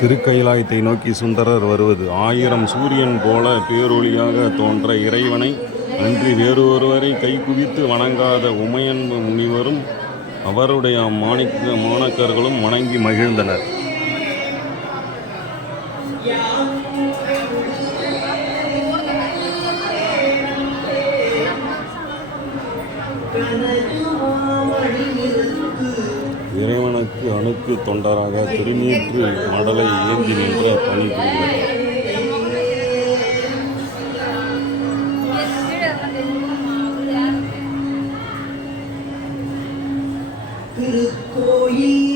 திருக்கைலாயத்தை நோக்கி சுந்தரர் வருவது. ஆயிரம் சூரியன் போல பேரொழியாக தோன்ற இறைவனை. அன்றி வேறு ஒருவரை கைக்குவித்து வணங்காத உமையன்பு முனிவரும் அவருடைய மாணிக்க மாணக்கர்களும் வணங்கி மகிழ்ந்தனர். இறைவனுக்கு அணுக்கு தொண்டராக திருநீற்று மடலை ஏந்தி நின்ற பணி பணிபுரிவர் திருக்கோயில்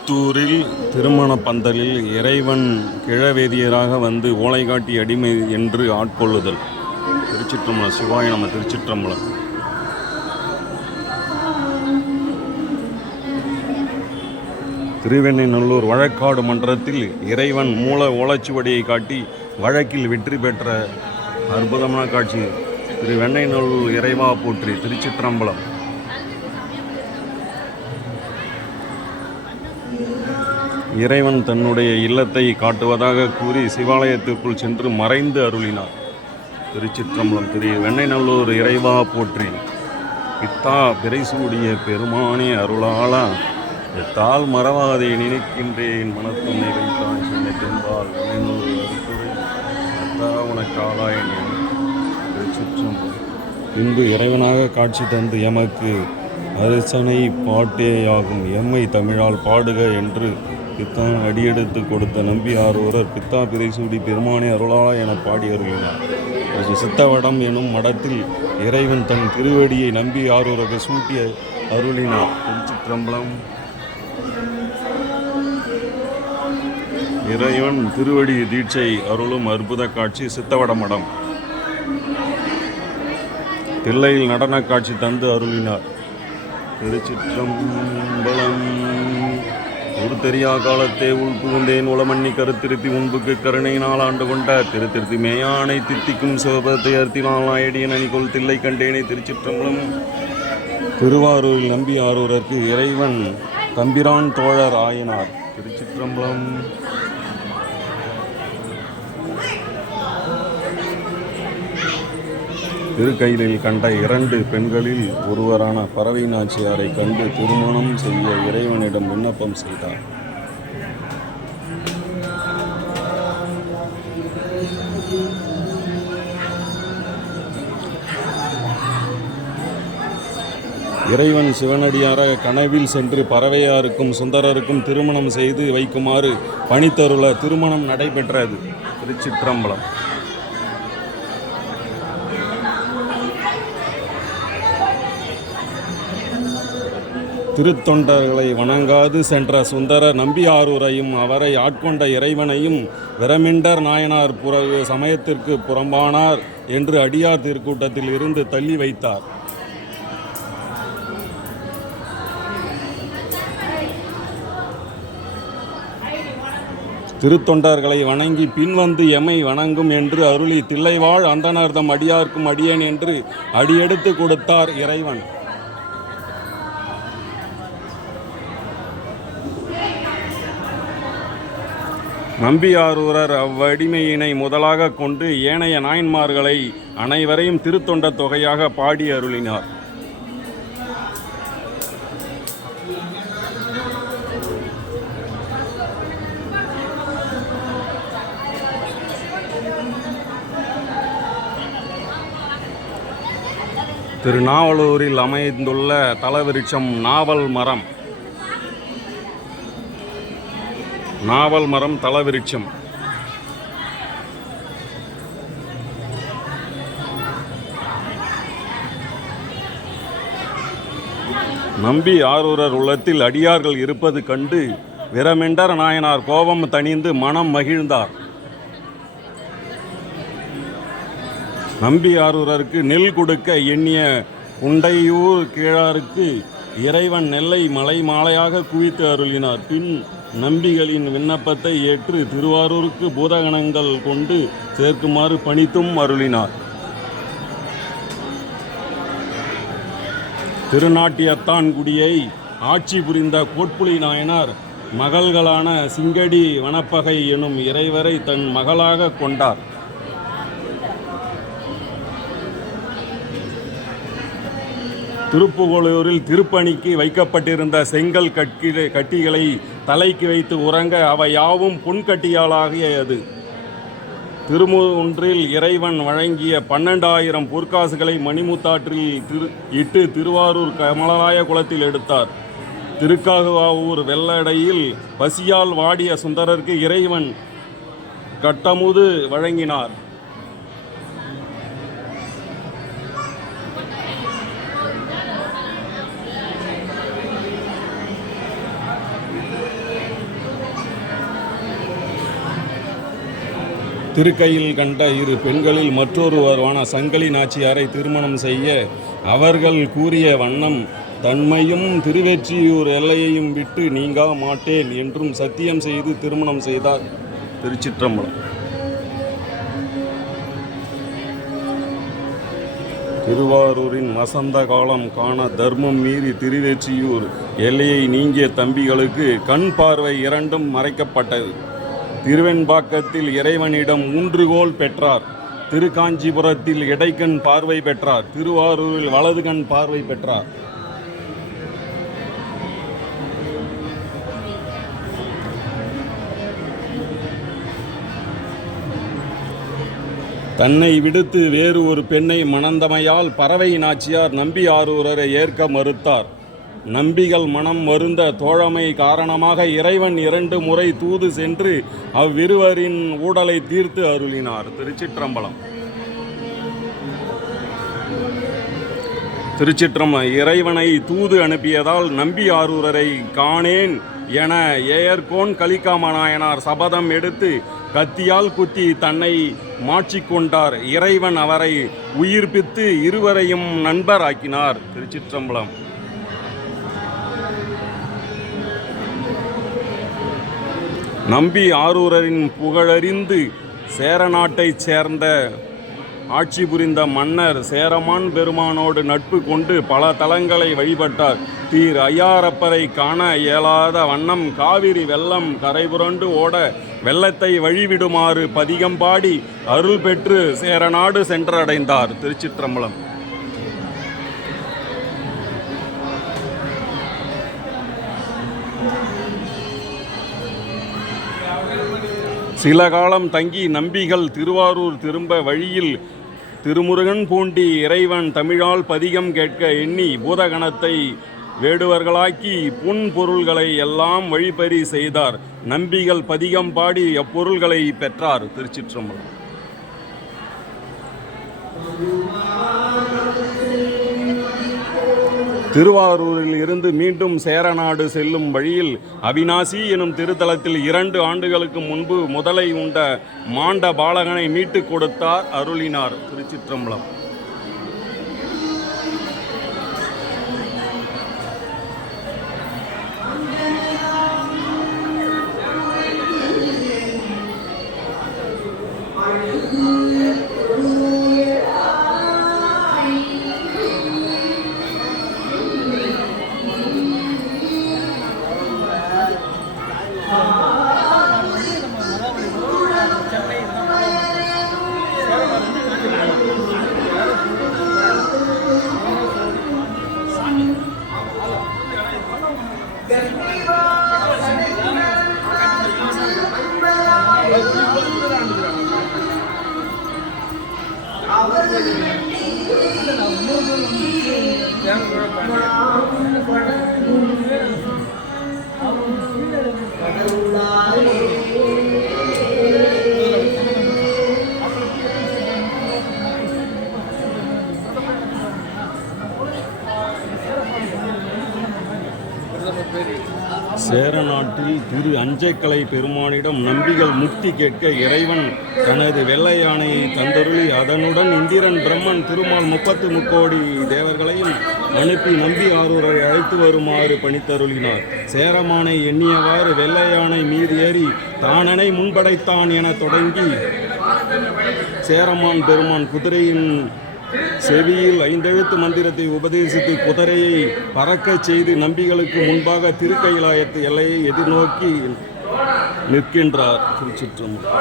புத்தூரில் திருமண பந்தலில் இறைவன் கிழவேதியராக வந்து ஓலை காட்டி அடிமை என்று ஆட்கொள்ளுதல். திருச்சிற்றம்பலம் சிவாய நம்ம திருச்சிற்றம்பலம். திருவெண்ணைநல்லூர் வழக்காடு மன்றத்தில் இறைவன் மூல ஓலைச்சுவடியை காட்டி வழக்கில் வெற்றி பெற்ற அற்புதமான காட்சி. திரு வெண்ணைநல்லூர் இறைவா போற்றி திருச்சிற்றம்பலம். இறைவன் தன்னுடைய இல்லத்தை காட்டுவதாக கூறி சிவாலயத்திற்குள் சென்று மறைந்து அருளினார். திருச்சிற்றம்பலம் திரு வெண்ணைநல்லூர் இறைவா போற்றி. பித்தா பிறைசூடிய பெருமானே அருளாளா எத்தால் மறவாதே நினைக்கின்றேன். மனத்துணை வைத்தான் சென்னை தென்பால் வெண்ணைநல்லூர் அருட்டுரை அத்தா உனக்காலாய் திருச்சிற்றம்பலம். பின்பு இறைவனாக காட்சி தந்து எமக்கு அரிசனை பாட்டேயாகும். எம்மை தமிழால் பாடுக என்று பித்தான் அடியெடுத்து கொடுத்த நம்பி ஆரூரர் பித்தா பிறைசூடி பெருமானே அருளா என பாடி அருளினார். சித்தவடம் எனும் மடத்தில் இறைவன் தன் திருவடியை நம்பி ஆரூரக சூட்டிய அருளினார். திருச்சிற்றம்பலம். இறைவன் திருவடி தீட்சை அருளும் அற்புத காட்சி சித்தவட மடம். தில்லையில் நடன காட்சி தந்து அருளினார். திருச்சிற்றம்பலம். ஒரு தெரியா காலத்தே உள் புகுந்தேன் உளமண்ணி கருத்திருத்தி முன்புக்கு கருணையினால் ஆண்டு கொண்ட. திருத்திருத்தி மேயானை தித்திக்கும் சிவபத்தை அர்த்தினால் நாயடியன் அணிகொள் தில்லை கண்டேனை திருச்சிற்றம்பலம். திருவாரூரில் நம்பி ஆரூரருக்கு இறைவன் தம்பிரான் தோழர் ஆயினார். திருச்சிற்றம்பலம். திருக்கையிலில் கண்ட இரண்டு பெண்களில் ஒருவரான பறவை நாச்சியாரை கண்டு திருமணம் செய்ய இறைவனிடம் விண்ணப்பம் செய்தார். இறைவன் சிவனடியாராக கனவில் சென்று பறவையாருக்கும் சுந்தரருக்கும் திருமணம் செய்து வைக்குமாறு பணித்தருள திருமணம் நடைபெற்றது. திருச்சிற்றம்பலம். திருத்தொண்டர்களை வணங்காது சென்ற சுந்தர நம்பியாரூரையும் அவரை ஆட்கொண்ட இறைவனையும் விரமிண்டர் நாயனார் புறவு சமயத்திற்கு புறம்பானார் என்று அடியார் திருக்கூட்டத்தில் இருந்து தள்ளி வைத்தார். திருத்தொண்டர்களை வணங்கி பின்வந்து எமை வணங்கும் என்று அருளி தில்லைவாழ் அந்தனர்தம் அடியார்க்கும் அடியேன் என்று அடியெடுத்து கொடுத்தார் இறைவன். நம்பியாரூரர் அவ்வடிமையினை முதலாக கொண்டு ஏனைய நாயன்மார்களை அனைவரையும் திருத்தொண்ட தொகையாக பாடி அருளினார். திருநாவலூரில் அமைந்துள்ள தலவிருட்சம் நாவல் மரம். நாவல் மரம் தலவிருட்சம் நம்பி ஆரூரர் உள்ளத்தில் அடியார்கள் இருப்பது கண்டு விரமெண்டர் நாயனார் கோபம் தணிந்து மனம் மகிழ்ந்தார். நம்பி ஆரூரருக்கு நெல் கொடுக்க எண்ணிய குண்டையூர் கீழாருக்கு இறைவன் நெல்லை மலை மாலையாக குவித்து அருளினார். பின் நம்பிகளின் விண்ணப்பத்தை ஏற்று திருவாரூருக்கு பூதகணங்கள் கொண்டு சேர்க்குமாறு பணித்தும் அருளினார். திருநாட்டியத்தான்குடியை ஆட்சி புரிந்த கோட்புலி நாயனார் மகள்களான சிங்கடி வனப்பகை எனும் இறைவரை தன் மகளாக கொண்டார். திருப்புகலூரில் திருப்பணிக்கு வைக்கப்பட்டிருந்த செங்கல் கட்கி கட்டிகளை தலைக்கு வைத்து உறங்க அவை யாவும் புன்கட்டியாலாகியது திருமுன்றில் இறைவன் வழங்கிய பன்னெண்டாயிரம் பொற்காசுகளை மணிமுத்தாற்றில் திரு இட்டு திருவாரூர் கமலாய குளத்தில் எடுத்தார். திருக்காகுவாவூர் வெள்ளடையில் பசியால் வாடிய சுந்தரருக்கு இறைவன் கட்டமுது வழங்கினார். திருக்கையில் கண்ட இரு பெண்களில் மற்றொருவரான சங்கலி நாச்சியாரை திருமணம் செய்ய அவர்கள் கூறிய வண்ணம் தன்மையும் திருவெற்றியூர் எல்லையையும் விட்டு நீங்கா மாட்டேன் என்றும் சத்தியம் செய்து திருமணம் செய்தார் திருச்சிற்றம்பலம். திருவாரூரின் வசந்த காலம் காண தர்மம் மீறி திருவெற்றியூர் எல்லையை நீங்கிய தம்பிகளுக்கு கண் பார்வை இரண்டும் மறைக்கப்பட்டது. திருவெண்பாக்கத்தில் இறைவனிடம் ஊன்றுகோல் பெற்றார். திருக்காஞ்சிபுரத்தில் இடைக்கண் பார்வை பெற்றார். திருவாரூரில் வலது கண் பார்வை பெற்றார். தன்னை விடுத்து வேறு ஒரு பெண்ணை மணந்தமையால் பறவை நாச்சியார் நம்பி ஆரூரரை ஏற்க மறுத்தார். நம்பிகள் மனம் வருந்த தோழமை காரணமாக இறைவன் இரண்டு முறை தூது சென்று அவ்விருவரின் ஊடலை தீர்த்து அருளினார். திருச்சிற்றம்பலம். திருச்சிற்றம்பலம் இறைவனை தூது அனுப்பியதால் நம்பி ஆரூரரை காணேன் என ஏயர்கோன் கலிக்காம நாயனார் சபதம் எடுத்து கத்தியால் குத்தி தன்னை மாற்றிக்கொண்டார். இறைவன் அவரை உயிர்ப்பித்து இருவரையும் நண்பராக்கினார். திருச்சிற்றம்பலம். நம்பி ஆரூரரின் புகழறிந்து சேர நாட்டைச் சேர்ந்த ஆட்சி புரிந்த மன்னர் சேரமான் பெருமானோடு நட்பு கொண்டு பல தலங்களை வழிபட்டார். தீர் ஐயாரப்பரை காண இயலாத வண்ணம் காவிரி வெள்ளம் கரைபுரண்டு ஓட வெள்ளத்தை வழிவிடுமாறு பதிகம் பாடி அருள் பெற்று சேரநாடு சென்றடைந்தார். திருச்சிற்றம்பலம். சில காலம் தங்கி நம்பிகள் திருவாரூர் திரும்ப வழியில் திருமுருகன் பூண்டி இறைவன் தமிழால் பதிகம் கேட்க எண்ணி பூதகணத்தை வேடுவர்களாக்கி புன் பொருள்களை எல்லாம் வழிபறி செய்தார். நம்பிகள் பதிகம் பாடி அப்பொருள்களை பெற்றார் திருச்சிற்றம்பலம். திருவாரூரில் இருந்து மீண்டும் சேரநாடு செல்லும் வழியில் அவினாசி எனும் திருத்தலத்தில் இரண்டு ஆண்டுகளுக்கு முன்பு முதலை உண்ட மாண்ட பாலகனை மீட்டுக் கொடுத்தார் அருளினார் திருச்சிற்றம்பலம். Thank you. சேர நாட்டில் திரு அஞ்சைக்கலை பெருமானிடம் நம்பிகள் முக்தி கேட்க இறைவன் தனது வெள்ளை யானையை தந்தருளி அதனுடன் இந்திரன் பிரம்மன் திருமால் முப்பத்து முக்கோடி தேவர்களையும் அனுப்பி நம்பி ஆரூரை அழைத்து வருமாறு பணித்தருளினார். சேரமானை எண்ணியவாறு வெள்ளை யானை மீது ஏறி தானனை முன்படைத்தான் என தொடங்கி சேரமான் பெருமான் குதிரையின் செவியில் ஐந்தெழுத்து மந்திரத்தை உபதேசித்து குதிரையை பறக்கச் செய்து நம்பிகளுக்கு முன்பாக திருக்கைலாயத்து எல்லையை எதிர்நோக்கி நிற்கின்றார் திருச்சிற்றம்பலம்.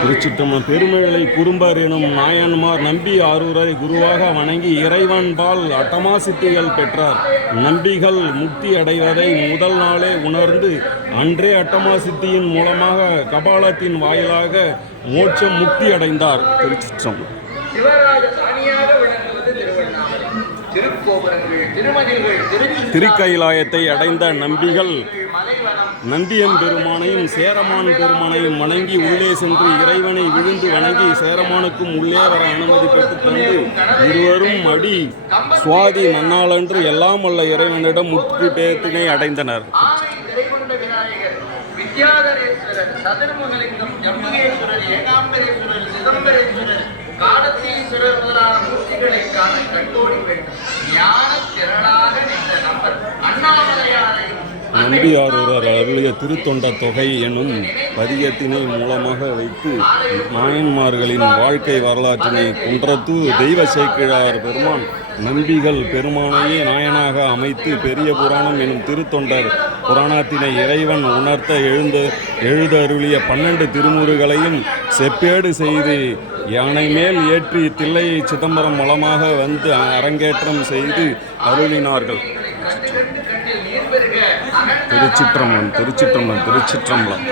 திருச்சிற்றம்பலம் பெருமழை குறும்பர் எனும் நாயன்மார் நம்பி ஆரூரை குருவாக வணங்கி இறைவன்பால் அட்டமாசித்திகள் பெற்றார். நம்பிகள் முக்தி அடைவதை முதல் நாளே உணர்ந்து அன்றே அட்டமாசித்தியின் மூலமாக கபாலத்தின் வாயிலாக மோட்சம் முக்தி அடைந்தார். திருச்சிற்றம்பலம். திருக்கைலாயத்தை அடைந்த நம்பிகள் நந்தியம் பெருமானையும் சேரமான் பெருமானையும் வணங்கி உள்ளே சென்று இறைவனை விழுந்து வணங்கி சேரமானுக்கும் உள்ளே வர அனுமதி பெற்று தந்து இருவரும் அடி சுவாதி நன்னாளன்று எல்லாம் வல்ல இறைவனிடம் முற்றுப்பேத்தினை அடைந்தனர். வித்யாதரேஸ்வரர் சதுர்முகலிங்கம் ஜம்புகேஸ்வரர் ஏகாம்பரேஸ்வரர் சிதம்பரேஸ்வரர் காலத்தீஸ்வரர் முதலான மூர்த்திகளை காண கண்டோடி வேண்டும். ஞான திரளாக நின்ற நம்பர் அண்ணாமலையாரை நம்பியாரூரர் அருளிய திருத்தொண்ட தொகை எனும் பதியத்தினை மூலமாக வைத்து நாயன்மார்களின் வாழ்க்கை வரலாற்றினை குன்றத்து தெய்வ சேக்கிழார் பெருமான் நம்பிகள் பெருமானையே நாயனாக அமைத்து பெரிய புராணம் எனும் திருத்தொண்டர் புராணத்தினை இறைவன் உணர்த்த எழுந்த எழுத அருளிய பன்னெண்டு திருமுருகளையும் செப்பேடு செய்து யானை மேல் ஏற்றி தில்லை சிதம்பரம் மூலமாக வந்து அரங்கேற்றம் செய்து அருளினார்கள். திருச்சிற்றம்பலம் திருச்சிற்றம்பலம் திருச்சிற்றம்பலம்.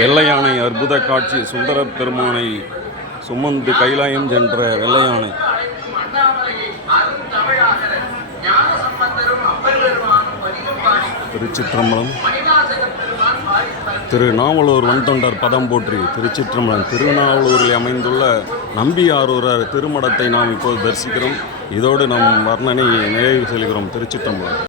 வெள்ளையானை அற்புத காட்சி சுந்தர பெருமானை சுமந்து கைலாயம் சென்ற வெள்ளையானை. திருச்சிற்றம்பலம். திருநாவலூர் வன்தொண்டர் பதம் போற்றி திருச்சிற்றம்பலம். திருநாவலூரில் அமைந்துள்ள நம்பியாரூரர் திருமடத்தை நாம் இப்போது தரிசிக்கிறோம். இதோடு நம் வர்ணனை நிறைவு செல்கிறோம் திருச்சிற்றம்பலம்.